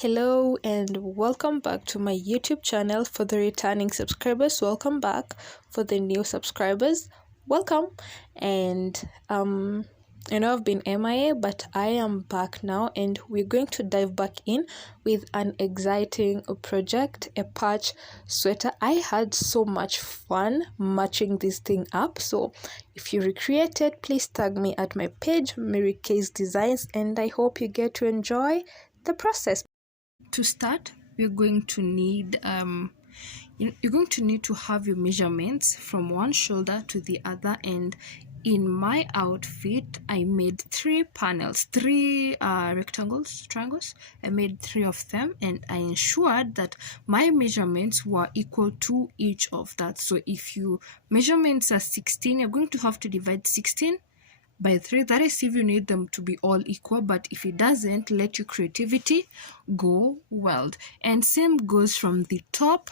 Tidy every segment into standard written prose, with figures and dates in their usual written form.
Hello and welcome back to my YouTube channel. For the returning subscribers, welcome back. For the new subscribers, welcome. And I know I've been MIA, but I am back now, and we're going to dive back in with an exciting project, a patch sweater. I had so much fun matching this thing up. So if you recreate it, please tag me at my page, Mary K's Designs, and I hope you get to enjoy the process. To start, we're going to need you're going to need to have your measurements from one shoulder to the other. And in my outfit, I made three triangles. I made three of them, and I ensured that my measurements were equal to each of that. So if your measurements are 16, you're going to have to divide 16 by 3. That is if you need them to be all equal, but if it doesn't, let your creativity go wild. And same goes from the top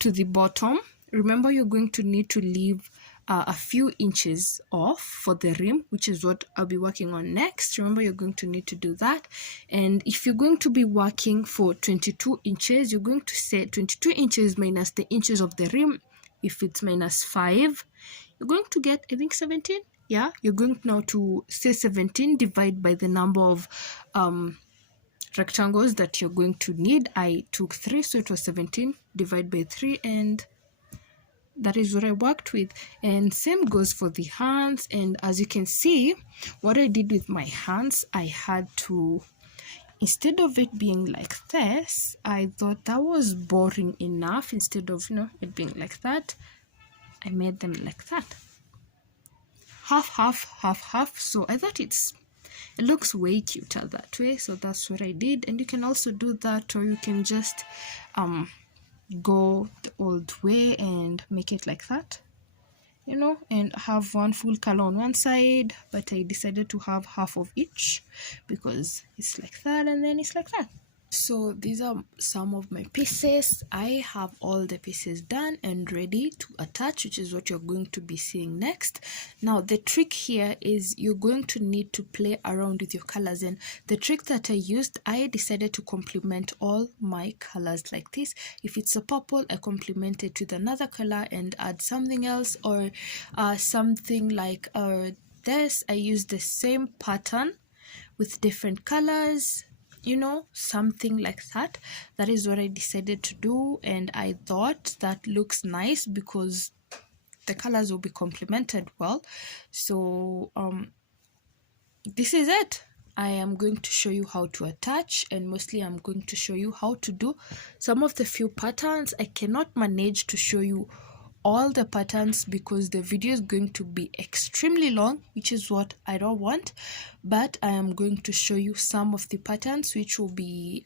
to the bottom. Remember, you're going to need to leave a few inches off for the rim, which is what I'll be working on next. Remember, you're going to need to do that. And if you're going to be working for 22 inches, you're going to say 22 inches minus the inches of the rim. If it's minus 5, you're going to get, I think, 17. Yeah, you're going now to say 17, divide by the number of rectangles that you're going to need. I took 3, so it was 17, divide by 3, and that is what I worked with. And same goes for the hands. And as you can see, what I did with my hands, I had to, instead of it being like this, I thought that was boring enough. Instead of, it being like that, I made them like that. Half. So I thought it looks way cuter that way, so that's what I did. And you can also do that, or you can just go the old way and make it like that, and have one full color on one side. But I decided to have half of each because it's like that and then it's like that. So these are some of my pieces. I have all the pieces done and ready to attach, which is what you're going to be seeing next. Now the trick here is you're going to need to play around with your colors, and the trick that I used, I decided to complement all my colors like this. If it's a purple, I complement it with another color and add something else, or something like this. I use the same pattern with different colors, something like that. That is what I decided to do, and I thought that looks nice because the colors will be complemented well. So this is it. I am going to show you how to attach, and mostly I'm going to show you how to do some of the few patterns. I cannot manage to show you all the patterns because the video is going to be extremely long, which is what I don't want. But I am going to show you some of the patterns which will be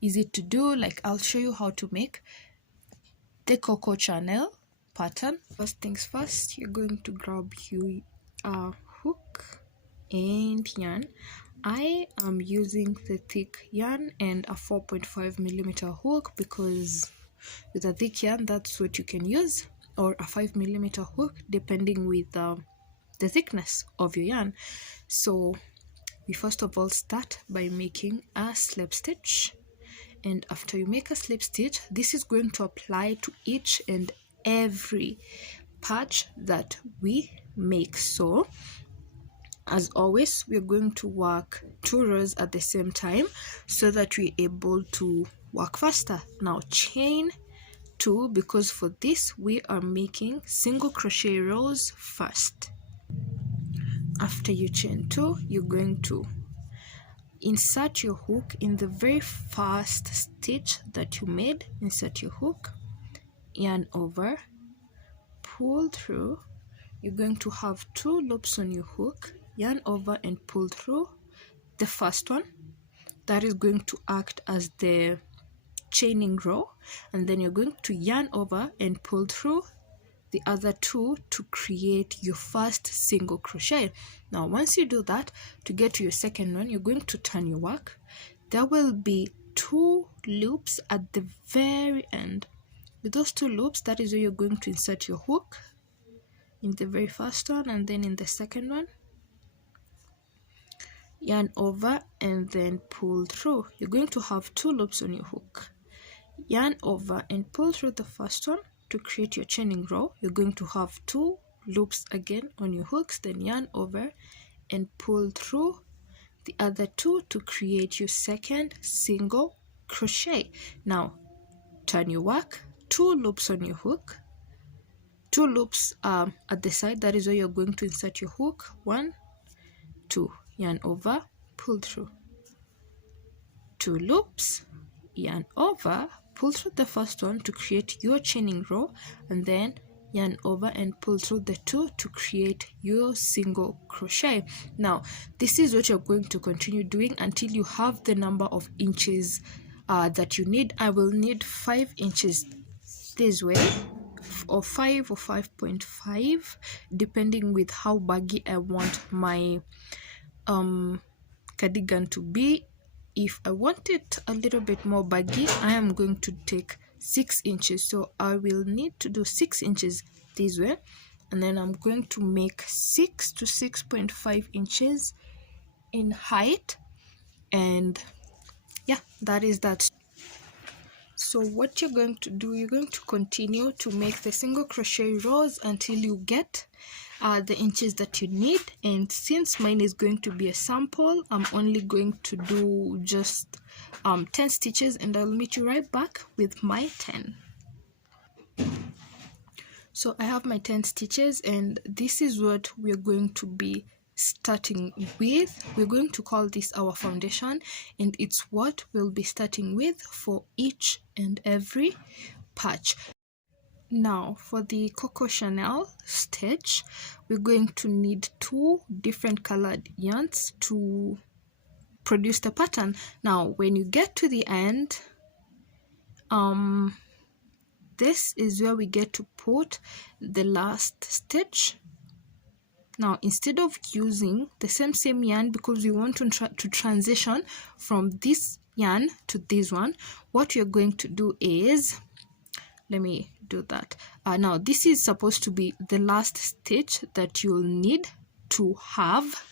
easy to do. Like, I'll show you how to make the Coco Chanel pattern. First things first, you're going to grab your hook and yarn. I am using the thick yarn and a 4.5mm hook, because with a thick yarn, that's what you can use, or a 5mm hook, depending with the thickness of your yarn. So we first of all start by making a slip stitch, and after you make a slip stitch, this is going to apply to each and every patch that we make. So as always, we're going to work 2 rows at the same time so that we're able to work faster. Now chain 2, because for this we are making single crochet rows first. After you chain 2, you're going to insert your hook in the very first stitch that you made. Insert your hook, yarn over, pull through. You're going to have 2 loops on your hook, yarn over and pull through the first one. That is going to act as the chaining row, and then you're going to yarn over and pull through the other 2 to create your first single crochet. Now once you do that, to get to your second one, you're going to turn your work. There will be 2 loops at the very end. With those 2 loops, that is where you're going to insert your hook, in the very first one and then in the second one. yarn over, and then pull through. You're going to have 2 loops on your hook. Yarn over and pull through the first one to create your chaining row. You're going to have 2 loops again on your hooks, then yarn over and pull through the other 2 to create your second single crochet. Now turn your work, 2 loops on your hook, 2 loops at the side. That is where you're going to insert your hook. 1, 2, yarn over, pull through, 2 loops, yarn over, pull through the first one to create your chaining row, and then yarn over and pull through the 2 to create your single crochet. Now this is what you're going to continue doing until you have the number of inches that you need. I will need 5 inches this way, or 5 or 5.5, depending with how baggy I want my cardigan to be. If I want it a little bit more baggy, I am going to take 6 inches. So I will need to do 6 inches this way, and then I'm going to make 6 to 6.5 inches in height, and yeah, that is that. So what you're going to do, you're going to continue to make the single crochet rows until you get the inches that you need. And since mine is going to be a sample, I'm only going to do just 10 stitches, and I'll meet you right back with my 10. So I have my 10 stitches, and this is what we're going to be starting with. We're going to call this our foundation, and it's what we'll be starting with for each and every patch. Now for the Coco Chanel stitch, we're going to need 2 different colored yarns to produce the pattern. Now when you get to the end, this is where we get to put the last stitch. Now instead of using the same yarn, because we want to transition from this yarn to this one, what you're going to do is, let me do that. Now this is supposed to be the last stitch that you'll need to have.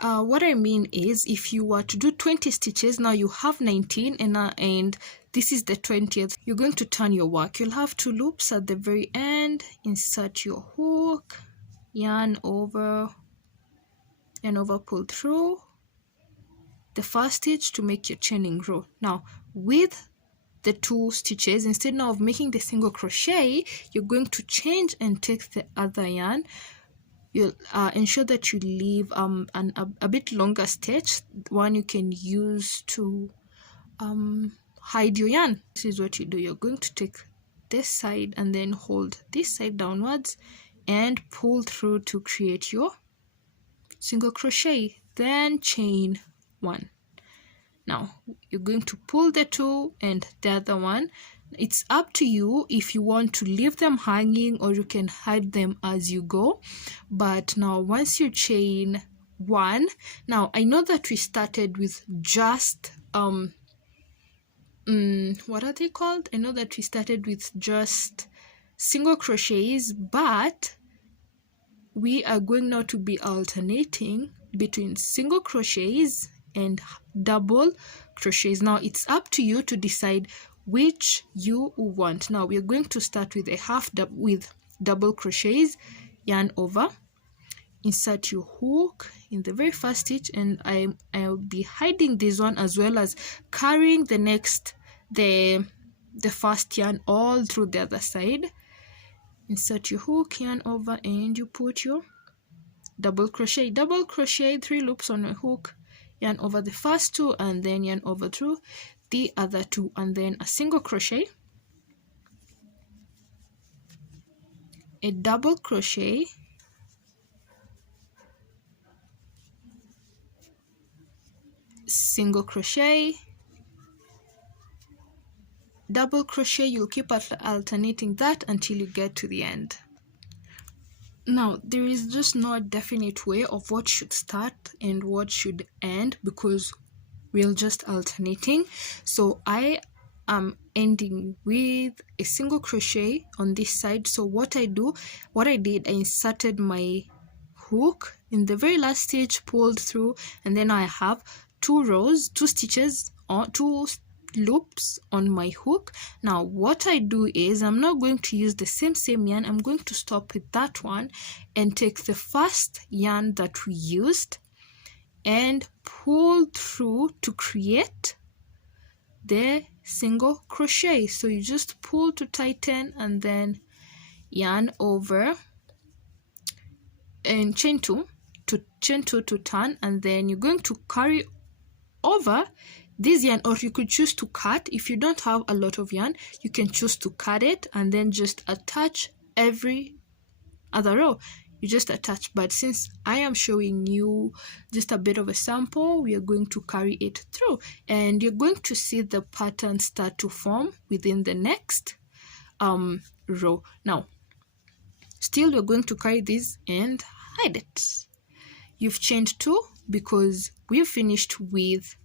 What I mean is, if you were to do 20 stitches, now you have 19, and this is the 20th. You're going to turn your work. You'll have 2 loops at the very end. Insert your hook, yarn over, pull through the first stitch to make your chaining row. Now with the 2 stitches, instead now of making the single crochet, you're going to change and take the other yarn. You'll ensure that you leave a bit longer stitch, one you can use to hide your yarn. This is what you do. You're going to take this side and then hold this side downwards and pull through to create your single crochet, then chain 1. Now you're going to pull the 2 and the other one. It's up to you if you want to leave them hanging, or you can hide them as you go. But now once you chain 1, now I know that we started with just what are they called? I know that we started with just single crochets, but we are going now to be alternating between single crochets and double crochets. Now it's up to you to decide which you want. Now we're going to start with with double crochets. Yarn over, insert your hook in the very first stitch, and I'll be hiding this one as well as carrying the first yarn all through the other side. Insert your hook, yarn over, and you put your double crochet, 3 loops on your hook, yarn over the first 2, and then yarn over through the other 2, and then a single crochet, a double crochet, single crochet, double crochet. You'll keep alternating that until you get to the end. Now there is just no definite way of what should start and what should end, because we're just alternating. So I am ending with a single crochet on this side. So what I did, I inserted my hook in the very last stitch, pulled through, and then I have 2 rows, 2 stitches on 2 loops on my hook. Now what I do is I'm not going to use the same yarn. I'm going to stop with that one and take the first yarn that we used and pull through to create the single crochet. So you just pull to tighten and then yarn over and chain 2 to turn, and then you're going to carry over this yarn, or you could choose to cut. If you don't have a lot of yarn, you can choose to cut it and then just attach every other row. You just attach, but since I am showing you just a bit of a sample, we are going to carry it through, and you're going to see the pattern start to form within the next row. Now still we're going to carry this and hide it. You've chained 2 because we've finished with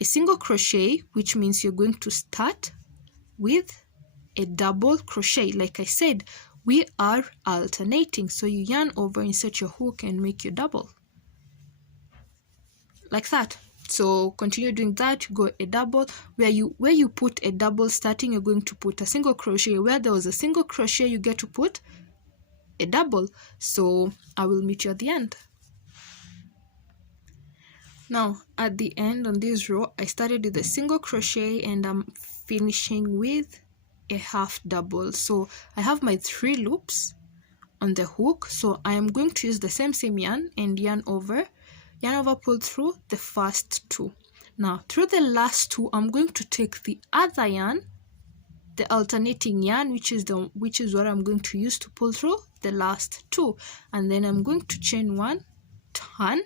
a single crochet, which means you're going to start with a double crochet. Like I said, we are alternating, so you yarn over, insert your hook and make your double like that. So continue doing that. You go a double. Where you put a double starting, you're going to put a single crochet. Where there was a single crochet, you get to put a double. So I will meet you at the end. Now at the end on this row, I started with a single crochet and I'm finishing with a half double. So I have my 3 loops on the hook, so I am going to use the same yarn and yarn over, pull through the first 2. Now through the last 2, I'm going to take the other yarn, the alternating yarn, which is what I'm going to use to pull through the last 2, and then I'm going to chain 1, turn,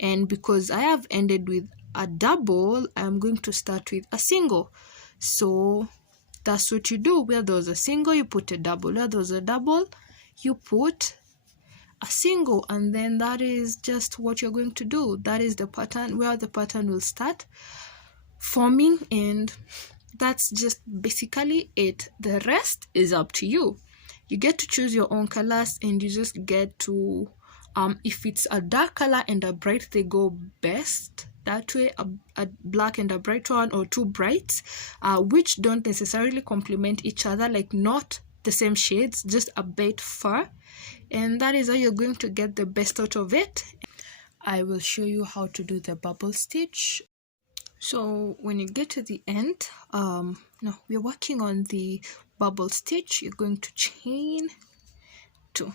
and because I have ended with a double, I'm going to start with a single. So that's what you do. Where there was a single, you put a double. Where there was a double, you put a single, and then that is just what you're going to do. That is the pattern, where the pattern will start forming, and that's just basically it. The rest is up to you. You get to choose your own colors, and you just get to if it's a dark color and a bright, they go best that way. A black and a bright one, or 2 brights which don't necessarily complement each other, like not the same shades, just a bit far, and that is how you're going to get the best out of it. I will show you how to do the bubble stitch. So when you get to the end, now we're working on the bubble stitch. You're going to chain 2.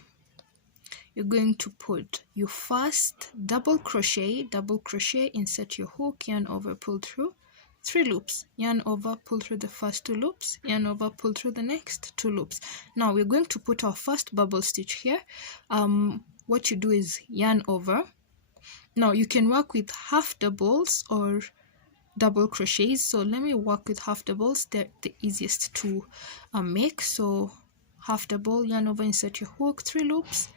You're going to put your first double crochet, insert your hook, yarn over, pull through 3 loops, yarn over, pull through the first 2 loops, yarn over, pull through the next 2 loops. Now we're going to put our first bubble stitch here. What you do is yarn over. Now you can work with half doubles or double crochets, so let me work with half doubles. They're the easiest to make. So half double, yarn over, insert your hook, 3 loops,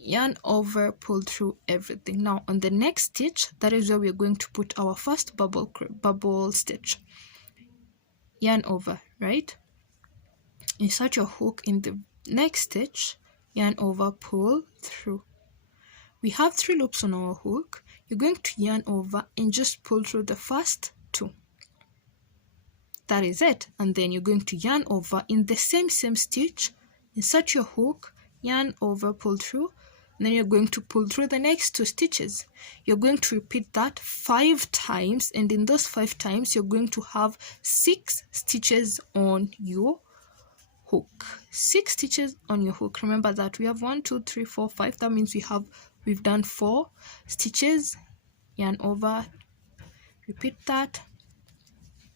yarn over, pull through everything. Now on the next stitch, that is where we're going to put our first bubble stitch. Yarn over, right? Insert your hook in the next stitch, yarn over, pull through. We have 3 loops on our hook. You're going to yarn over and just pull through the first 2. That is it. And then you're going to yarn over in the same stitch, insert your hook, yarn over, pull through. Then you're going to pull through the next 2 stitches. You're going to repeat that 5 times, and in those 5 times you're going to have 6 stitches on your hook. 6 stitches on your hook. Remember that we have 1, 2, 3, 4, 5. That means we've done 4 stitches. Yarn over, repeat that,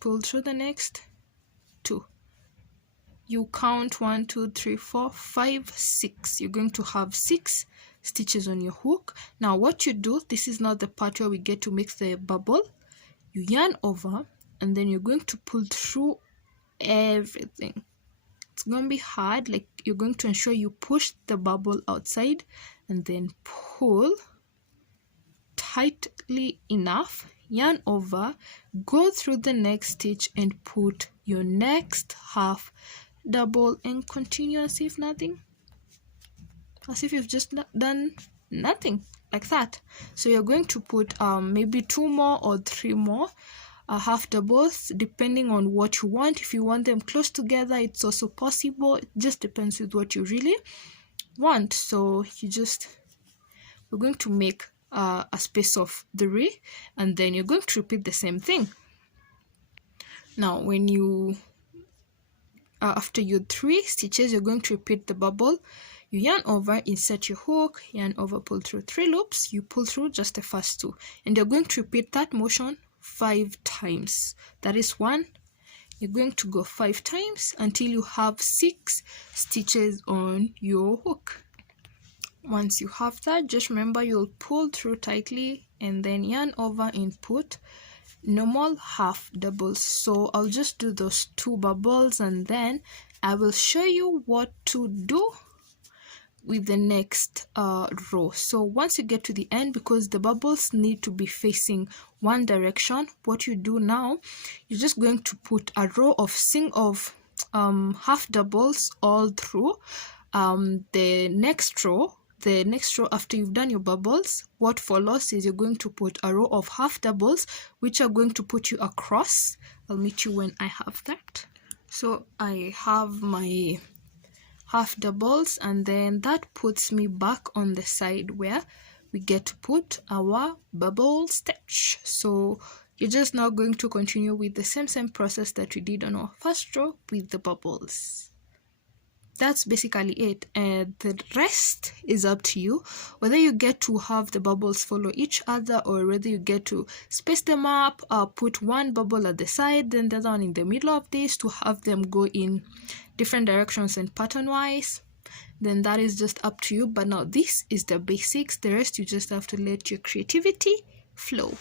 pull through the next 2. You count 1, 2, 3, 4, 5, 6. You're going to have 6 stitches on your hook. Now what you do, this is not the part where we get to make the bubble. You yarn over and then you're going to pull through everything. It's going to be hard, like you're going to ensure you push the bubble outside and then pull tightly enough, yarn over, go through the next stitch and put your next half double and continue as if nothing. as if you've just done nothing, like that. So you're going to put maybe 2 more or 3 more half doubles, depending on what you want. If you want them close together, it's also possible. It just depends with what you really want. So we're going to make a space of 3, and then you're going to repeat the same thing. Now when you after your 3 stitches, you're going to repeat the bubble. You yarn over, insert your hook, yarn over, pull through 3 loops. You pull through just the first 2, and you're going to repeat that motion 5 times. That is 1. You're going to go 5 times until you have 6 stitches on your hook. Once you have that, just remember you'll pull through tightly and then yarn over and put normal half doubles. So I'll just do those 2 bubbles, and then I will show you what to do with the next row. So once you get to the end, because the bubbles need to be facing one direction, what you do now, you're just going to put a row of half doubles all through the next row. The next row after you've done your bubbles, what follows is you're going to put a row of half doubles, which are going to put you across. I'll meet you when I have that. So I have my half doubles, and then that puts me back on the side where we get to put our bubble stitch. So you're just now going to continue with the same process that we did on our first row with the bubbles. That's basically it, and the rest is up to you, whether you get to have the bubbles follow each other or whether you get to space them up, put one bubble at the side, then the other one in the middle of this to have them go in different directions and pattern wise. Then that is just up to you. But now this is the basics. The rest you just have to let your creativity flow.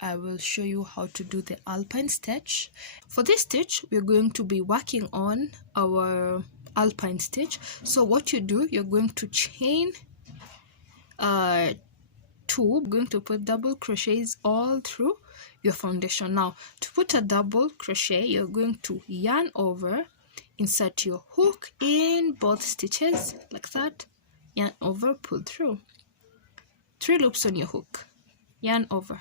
I will show you how to do the alpine stitch. For this stitch, we're going to be working on our alpine stitch. So what you do, you're going to chain 2, going to put double crochets all through your foundation. Now to put a double crochet, you're going to yarn over, insert your hook in both stitches like that, yarn over, pull through 3 loops on your hook, yarn over,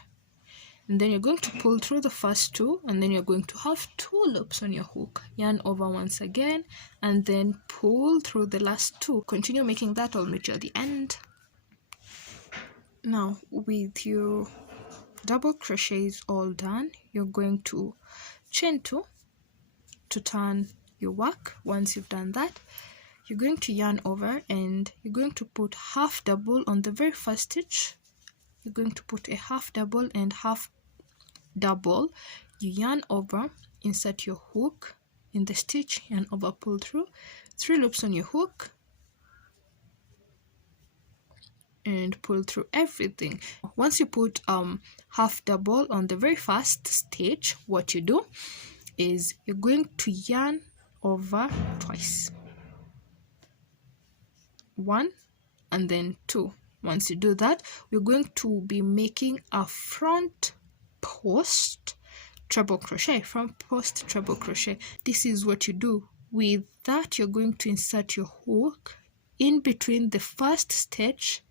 and then you're going to pull through the first 2, and then you're going to have 2 loops on your hook, yarn over once again, and then pull through the last 2. Continue making that. I'll meet you at the end. Now with your double crochets all done, you're going to chain 2 to turn your work. Once you've done that, you're going to yarn over, and you're going to put half double on the very first stitch. You're going to put a half double and half double. You yarn over, insert your hook in the stitch, yarn over, pull through 3 loops on your hook, and pull through everything. Once you put half double on the very first stitch, what you do is you're going to yarn over twice, 1 and then 2. Once you do that, we're going to be making a front post treble crochet. Front post treble crochet. This is what you do. With that, you're going to insert your hook in between the first stitch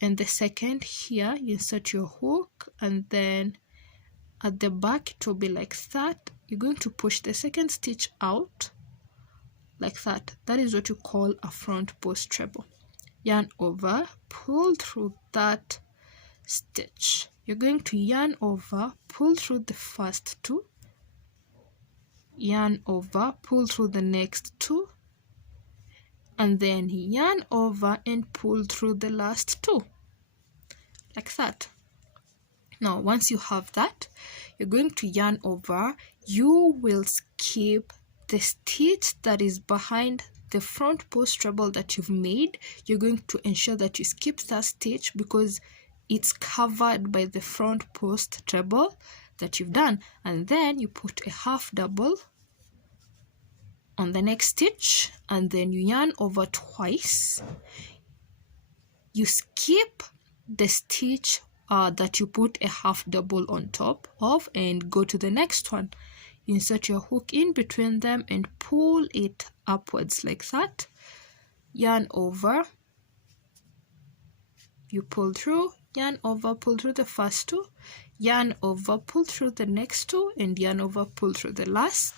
and the second. Here you insert your hook, and then at the back it will be like that. You're going to push the second stitch out like that. That is what you call a front post treble. Yarn over, pull through that stitch. You're going to yarn over, pull through the first 2, yarn over, pull through the next 2, and then yarn over and pull through the last 2 like that. Now once you have that, you're going to yarn over. You will skip the stitch that is behind the front post treble that you've made. You're going to ensure that you skip that stitch because it's covered by the front post treble that you've done, and then you put a half double on the next stitch, and then you yarn over twice. You skip the stitch that you put a half double on top of and go to the next one. You insert your hook in between them and pull it upwards like that. Yarn over, you pull through, yarn over, pull through the first two, yarn over, pull through the next two, and yarn over, pull through the last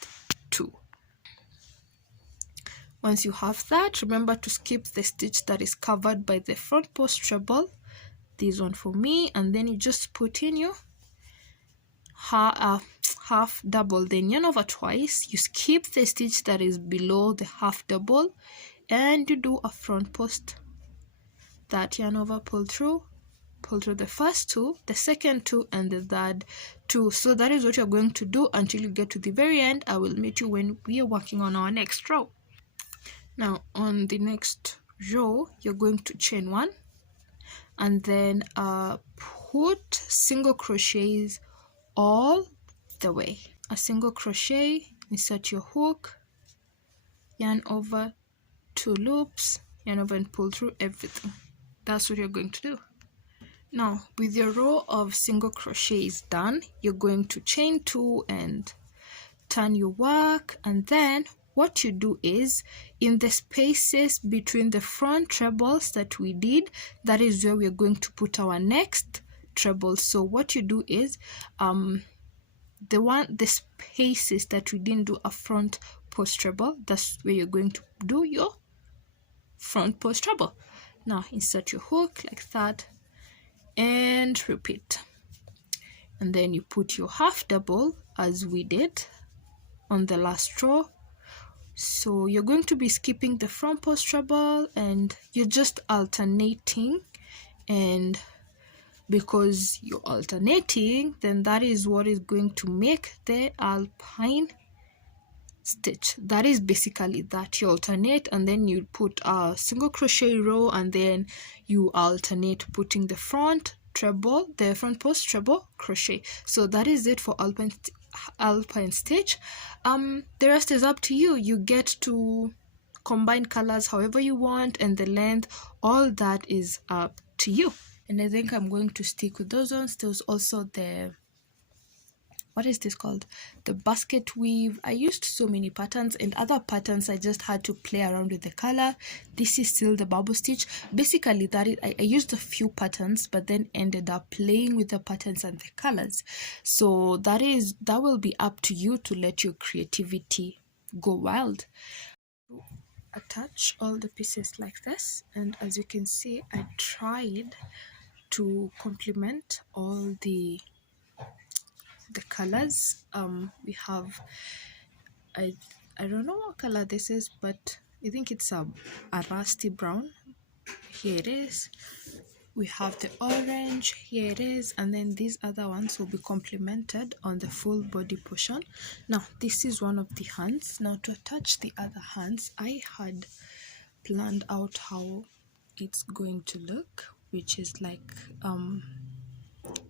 two. Once you have that, remember to skip the stitch that is covered by the front post treble, this one for me, and then you just put in your half double, then yarn over twice, you skip the stitch that is below the half double, and you do a front post, that yarn over, pull through the first two, the second two, and the third two. So that is what you're going to do until you get to the very end. I will meet you when we are working on our next row. Now on the next row, you're going to chain one, and then put single crochets all the way. A single crochet, insert your hook, yarn over, 2 loops, yarn over and pull through everything. That's what you're going to do. Now with your row of single crochets done, you're going to chain 2 and turn your work, and then what you do is in the spaces between the front trebles that we did, that is where we're going to put our next treble. So what you do is the spaces that we didn't do a front post treble, that's where you're going to do your front post treble. Now insert your hook like that and repeat, and then you put your half double as we did on the last row. So you're going to be skipping the front post treble and you're just alternating, and because you're alternating, then that is what is going to make the alpine stitch. That is basically that. You alternate and then you put a single crochet row, and then you alternate putting the front treble, the front post treble crochet. So that is it for alpine stitch. The rest is up to you. You get to combine colors however you want, and the length, all that is up to you. And I think I'm going to stick with those ones. There's also the, what is this called, the basket weave. I used so many patterns, and other patterns I just had to play around with the color. This is still the bubble stitch. Basically that is, I used a few patterns but then ended up playing with the patterns and the colors. So that will be up to you to let your creativity go wild. Attach all the pieces like this, and as you can see, I tried to complement all the colors. We have, I don't know what color this is, but I think it's a rusty brown. Here it is. We have the orange, here it is, and then these other ones will be complemented on the full body portion. Now this is one of the hands. Now to attach the other hands, I had planned out how it's going to look, which is like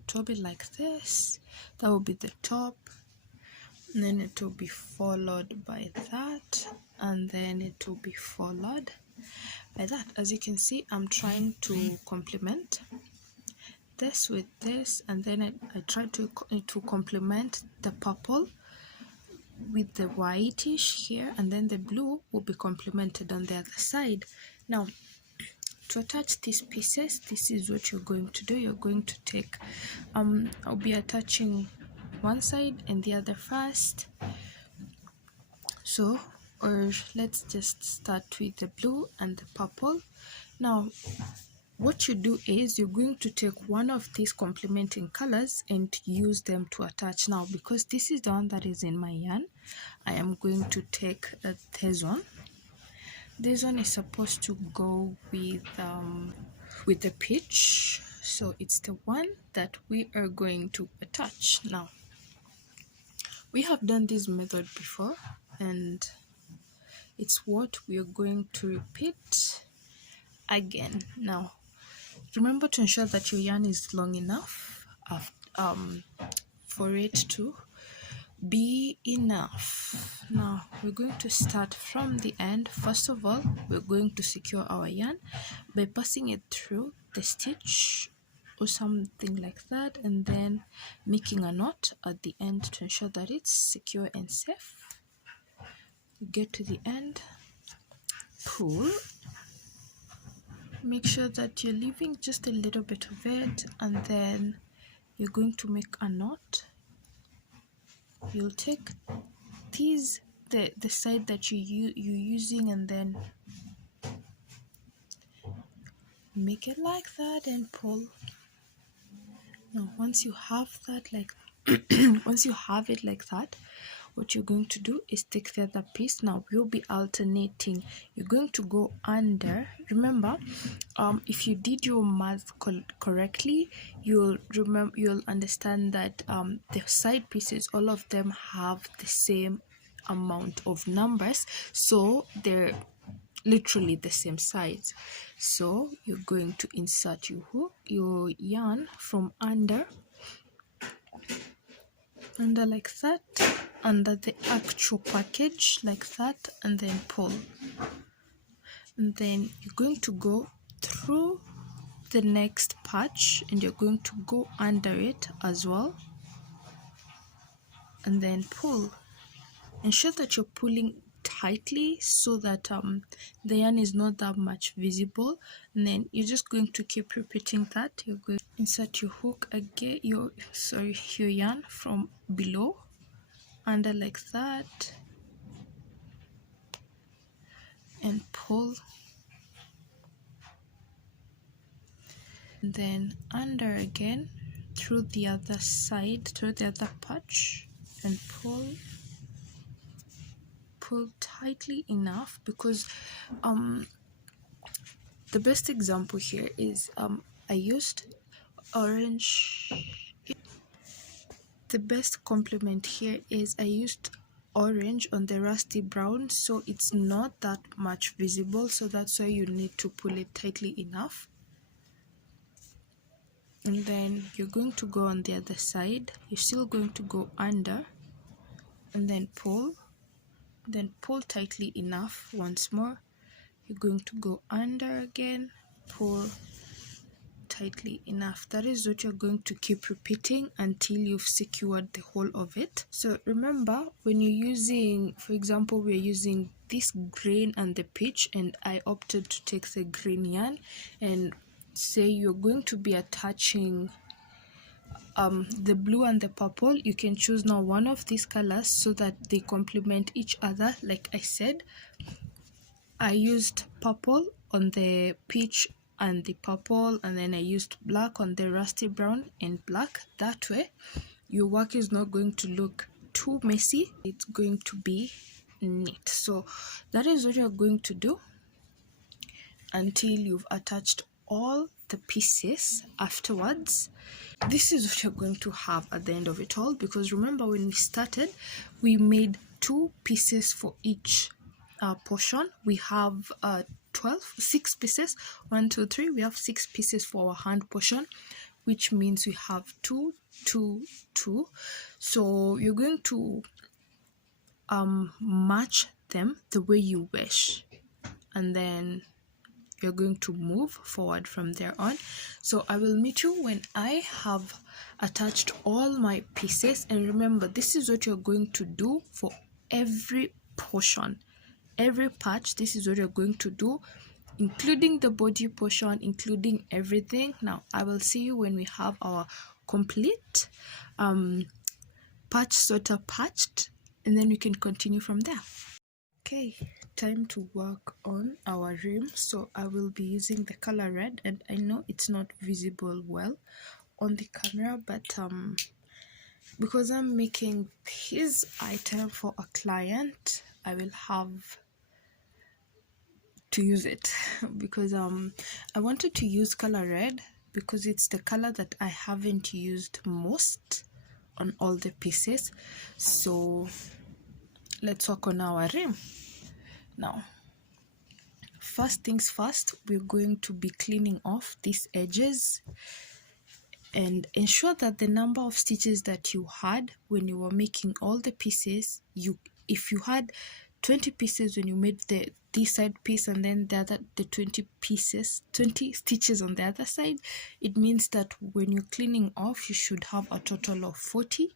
to be like this. That will be the top, and then it will be followed by that, and then it will be followed by that. As you can see, I'm trying to complement this with this, and then I try to complement the purple with the whitish here, and then the blue will be complemented on the other side. Now to attach these pieces, this is what you're going to do. You're going to take I'll be attaching one side and the other first. So, or let's just start with the blue and the purple. Now what you do is you're going to take one of these complementing colors and use them to attach. Now because this is the one that is in my yarn, I am going to take this one. This one is supposed to go with the peach, so it's the one that we are going to attach. Now we have done this method before, and it's what we are going to repeat again. Now remember to ensure that your yarn is long enough for it to be enough. Now we're going to start from the end. First of all, we're going to secure our yarn by passing it through the stitch or something like that, and then making a knot at the end to ensure that it's secure and safe. You get to the end, pull, make sure that you're leaving just a little bit of it, and then you're going to make a knot. You'll take these, the side that you're using, and then make it like that and pull. Now once you have that, like once you have it like that, what you're going to do is take the other piece. Now we'll be alternating. You're going to go under. Remember, if you did your math correctly, you'll understand that the side pieces, all of them have the same amount of numbers, so they're literally the same size. So you're going to insert your yarn from under like that, under the actual package like that, and then pull. And then you're going to go through the next patch, and you're going to go under it as well, and then pull. Ensure that you're pulling tightly so that the yarn is not that much visible, and then you're just going to keep repeating that. You're going to insert your hook again, your yarn from below, under like that, and pull, and then under again through the other side, through the other patch, and pull tightly enough, because the best example here is I used orange. The best complement here is I used orange on the rusty brown, so it's not that much visible, so that's why you need to pull it tightly enough. And then you're going to go on the other side. You're still going to go under, and then pull tightly enough once more. You're going to go under again, pull tightly enough. That is what you're going to keep repeating until you've secured the whole of it. So remember, when you're using, for example, we're using this green and the peach, and I opted to take the green yarn, and say you're going to be attaching the blue and the purple. You can choose now one of these colors so that they complement each other. Like I said, I used purple on the peach and the purple, and then I used black on the rusty brown and black. That way your work is not going to look too messy, it's going to be neat. So that is what you're going to do until you've attached all the pieces. Afterwards, this is what you're going to have at the end of it all, because remember, when we started, we made 2 pieces for each portion. We have 6 pieces, 1 2 3. We have 6 pieces for our hand portion, which means we have 2 2 2. So you're going to match them the way you wish, and then you're going to move forward from there on. So I will meet you when I have attached all my pieces. And remember, this is what you're going to do for every portion, every patch. This is what you're going to do, including the body portion, including everything. Now I will see you when we have our complete patch sweater patched, and then we can continue from there. Okay, time to work on our rim. So I will be using the color red, and I know it's not visible well on the camera, but because I'm making this item for a client, I will have to use it because I wanted to use color red because it's the color that I haven't used most on all the pieces. So let's work on our rim. Now, first things first, we're going to be cleaning off these edges and ensure that the number of stitches that you had when you were making all the pieces, if you had 20 pieces when you made this side piece, and then the 20 stitches on the other side, it means that when you're cleaning off, you should have a total of 40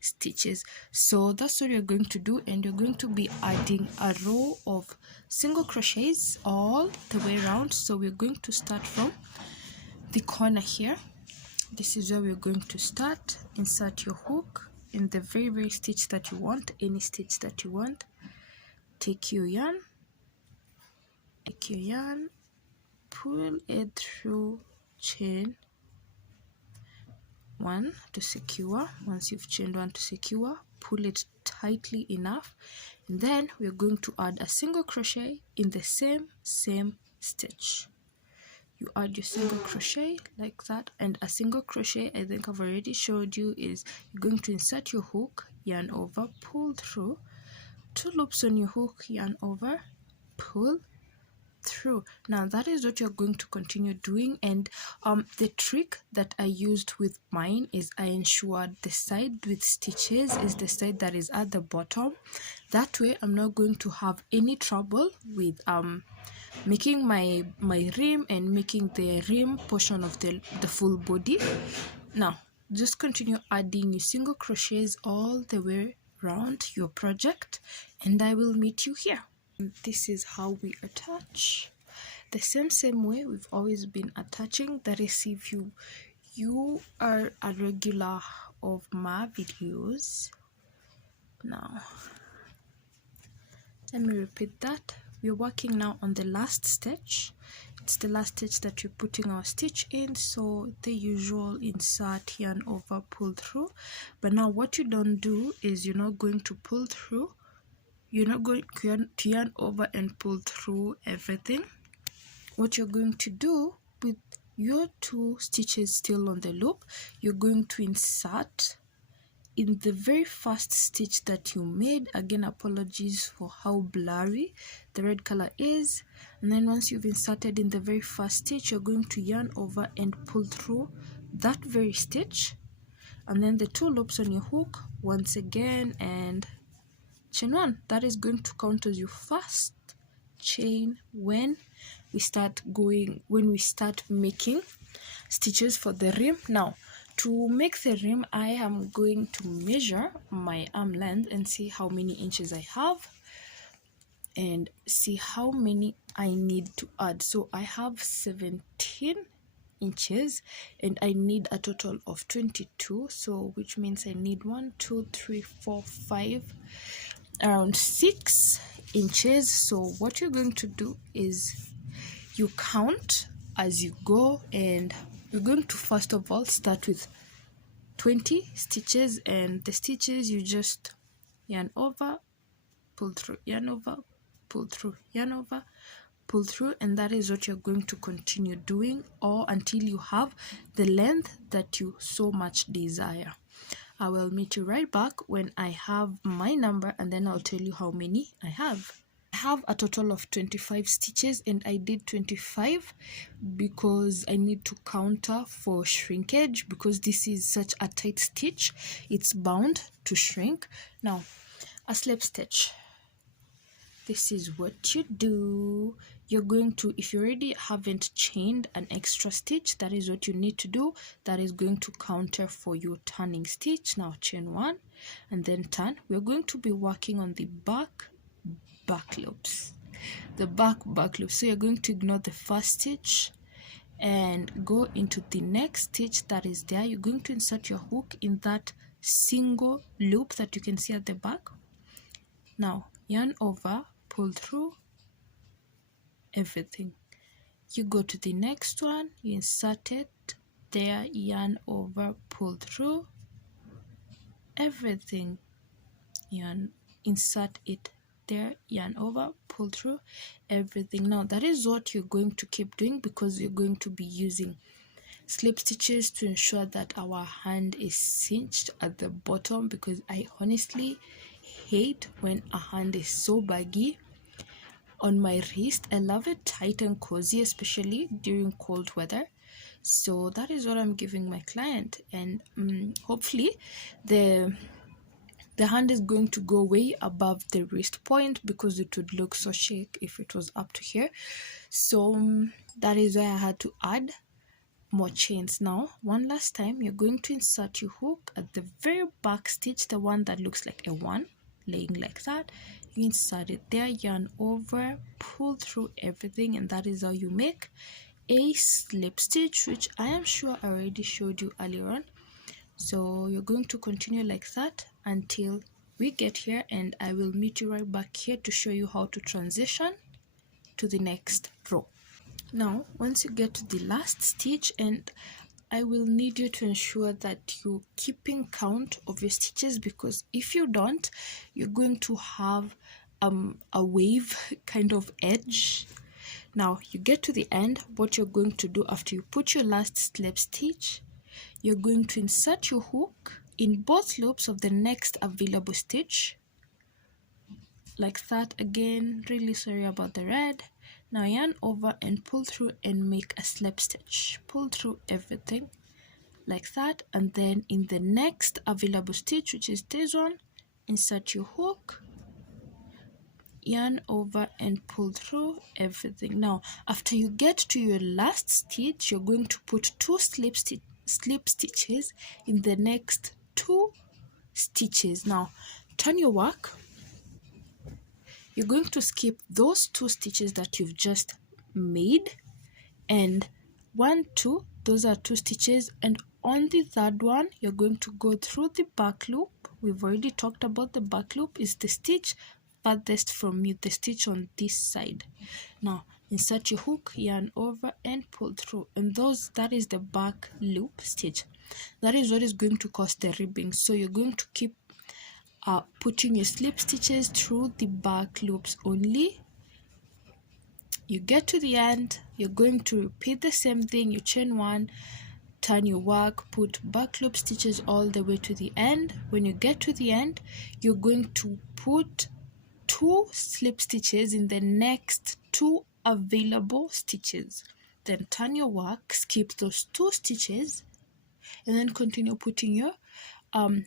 stitches. So that's what you're going to do, and you're going to be adding a row of single crochets all the way around. So we're going to start from the corner here. This is where we're going to start. Insert your hook in the very stitch that you want, any stitch that you want. Take your yarn, pull it through, chain one to secure. Once you've chained one to secure, pull it tightly enough, and then we're going to add a single crochet in the same stitch. You add your single crochet like that, and a single crochet, I think I've already showed you, is you're going to insert your hook, yarn over, pull through, 2 loops on your hook, yarn over, pull through. Now that is what you're going to continue doing, and the trick that I used with mine is I ensured the side with stitches is the side that is at the bottom. That way I'm not going to have any trouble with making my rim and making the rim portion of the full body. Now just continue adding your single crochets all the way around your project, and I will meet you here. This is how we attach, the same way we've always been attaching. That is, if you are a regular of my videos. Now let me repeat that. We're working now on the last stitch. It's the last stitch that we're putting our stitch in, so the usual insert, yarn over, pull through. But now what you don't do is you're not going to pull through, you're not going to yarn over and pull through everything. What you're going to do with your 2 stitches still on the loop, you're going to insert in the very first stitch that you made. Again, apologies for how blurry the red color is. And then once you've inserted in the very first stitch, you're going to yarn over and pull through that very stitch, and then the 2 loops on your hook once again, and chain 1. That is going to count as your first chain when we start making stitches for the rim. Now to make the rim, I am going to measure my arm length and see how many inches I have and see how many I need to add. So I have 17 inches and I need a total of 22, so which means I need 1 2 3 4 5, around 6 inches. So what you're going to do is you count as you go, and you're going to first of all start with 20 stitches, and the stitches you just yarn over, pull through, yarn over, pull through, yarn over, pull through, and that is what you're going to continue doing or until you have the length that you so much desire. I will meet you right back when I have my number, and then I'll tell you how many I have. I have a total of 25 stitches, and I did 25 because I need to counter for shrinkage, because this is such a tight stitch, it's bound to shrink. Now a slip stitch, this is what you do. You're going to, if you already haven't chained an extra stitch, that is what you need to do. That is going to counter for your turning stitch. Now chain 1 and then turn. We're going to be working on the back loops, the back loops. So you're going to ignore the first stitch and go into the next stitch that is there. You're going to insert your hook in that single loop that you can see at the back. Now yarn over, pull through everything. You go to the next one, you insert it there, yarn over, pull through everything, yarn, insert it there, yarn over, pull through everything. Now that is what you're going to keep doing, because you're going to be using slip stitches to ensure that our hand is cinched at the bottom, because I honestly hate when a hand is so baggy on my wrist. I love it tight and cozy, especially during cold weather. So that is what I'm giving my client, and hopefully the hand is going to go way above the wrist point, because it would look so chic if it was up to here. So that is why I had to add more chains. Now one last time, you're going to insert your hook at the very back stitch, the one that looks like a one laying like that. You insert it there, yarn over, pull through everything, and that is how you make a slip stitch, which I am sure I already showed you earlier on. So you're going to continue like that until we get here, and I will meet you right back here to show you how to transition to the next row. Now once you get to the last stitch, and I will need you to ensure that you're keeping count of your stitches, because if you don't, you're going to have a wave kind of edge. Now you get to the end. What you're going to do after you put your last slip stitch, you're going to insert your hook in both loops of the next available stitch like that. Again, really sorry about the red. Now yarn over and pull through and make a slip stitch. Pull through everything like that, and then in the next available stitch, which is this one, insert your hook, yarn over and pull through everything. Now after you get to your last stitch, you're going to put two slip stitches in the next two stitches. Now turn your work. You're going to skip those two stitches that you've just made, and 1, 2, those are two stitches, and on the third one you're going to go through the back loop. We've already talked about the back loop is the stitch farthest from you, the stitch on this side. Now insert your hook, yarn over and pull through, and that is the back loop stitch. That is what is going to cause the ribbing. So you're going to keep putting your slip stitches through the back loops only. You get to the end, you're going to repeat the same thing. You chain one, turn your work, put back loop stitches all the way to the end. When you get to the end, you're going to put two slip stitches in the next two available stitches. Then turn your work, skip those two stitches, and then continue putting your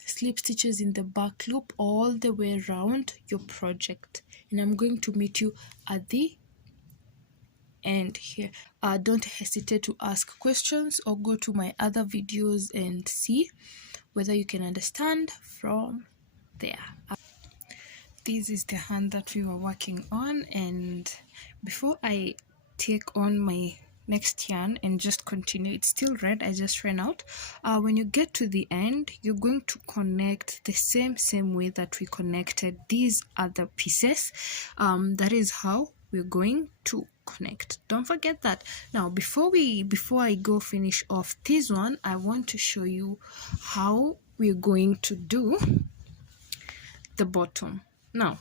slip stitches in the back loop all the way around your project. And I'm going to meet you at the end here. Don't hesitate to ask questions or go to my other videos and see whether you can understand from there. This is the hand that we were working on, and before I take on my next yarn and just continue, it's still red, I just ran out. When you get to the end, you're going to connect the same way that we connected these other pieces. That is how we're going to connect. Don't forget that. Now before I go finish off this one, I want to show you how we're going to do the bottom. Now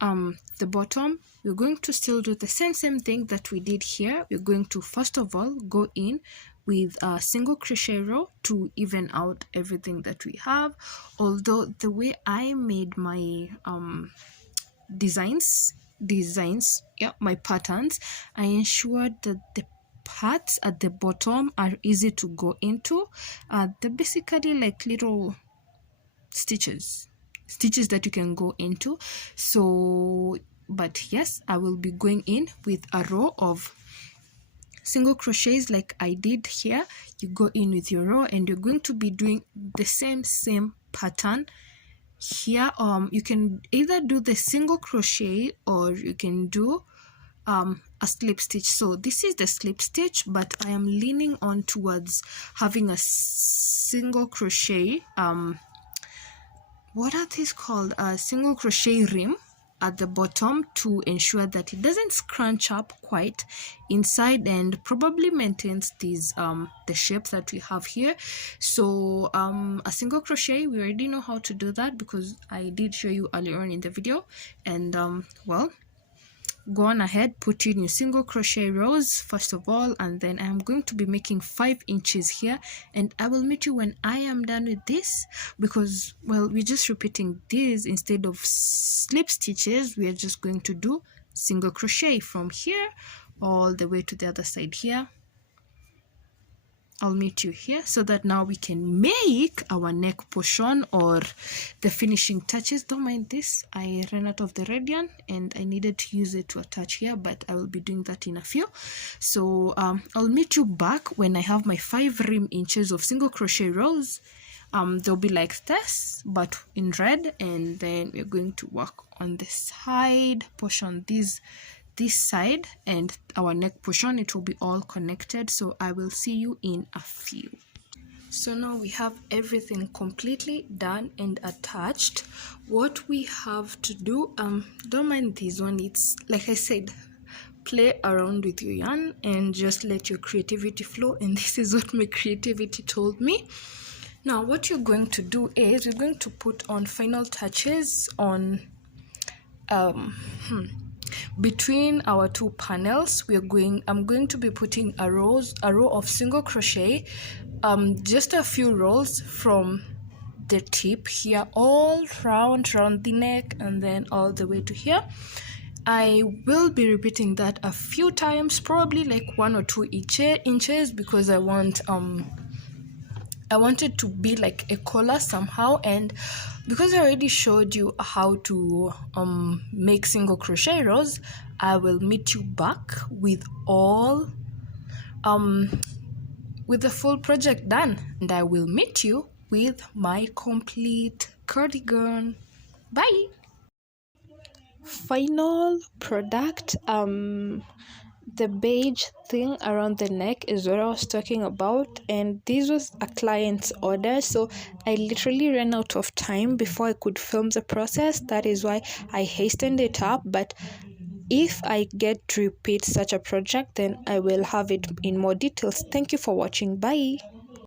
the bottom, we're going to still do the same thing that we did here. We're going to first of all go in with a single crochet row to even out everything that we have. Although the way I made my designs, my patterns, I ensured that the parts at the bottom are easy to go into. They're basically like little stitches that you can go into. So but yes, I will be going in with a row of single crochets like I did here. You go in with your row and you're going to be doing the same pattern here. You can either do the single crochet or you can do a slip stitch. So this is the slip stitch, but I am leaning on towards having a single crochet what are these called, a single crochet rim at the bottom to ensure that it doesn't scrunch up quite inside and probably maintains these the shape that we have here. So a single crochet, we already know how to do that because I did show you earlier on in the video. And well, go on ahead, put in your single crochet rows first of all, and then I'm going to be making 5 inches here, and I will meet you when I am done with this, because well, we're just repeating this. Instead of slip stitches, we are just going to do single crochet from here all the way to the other side here. I'll meet you here so that now we can make our neck portion or the finishing touches. Don't mind this, I ran out of the red yarn and I needed to use it to attach here, but I will be doing that in a few. So I'll meet you back when I have my 5 rim inches of single crochet rows. They'll be like this but in red, and then we're going to work on the side portion, this side, and our neck portion. It will be all connected, so I will see you in a few. So now we have everything completely done and attached. What we have to do, don't mind this one, it's like I said, play around with your yarn and just let your creativity flow, and this is what my creativity told me. Now what you're going to do is we're going to put on final touches on between our 2 panels. I'm going to be putting a row of single crochet, just a few rows from the tip here all round the neck and then all the way to here. I will be repeating that a few times, probably like 1 or 2 inches, because I want it to be like a collar somehow, and because I already showed you how to make single crochet rows, I will meet you back with all with the full project done, and I will meet you with my complete cardigan. Bye. Final product, the beige thing around the neck is what I was talking about, and this was a client's order, so I literally ran out of time before I could film the process. That is why I hastened it up, but if I get to repeat such a project, then I will have it in more details. Thank you for watching. Bye.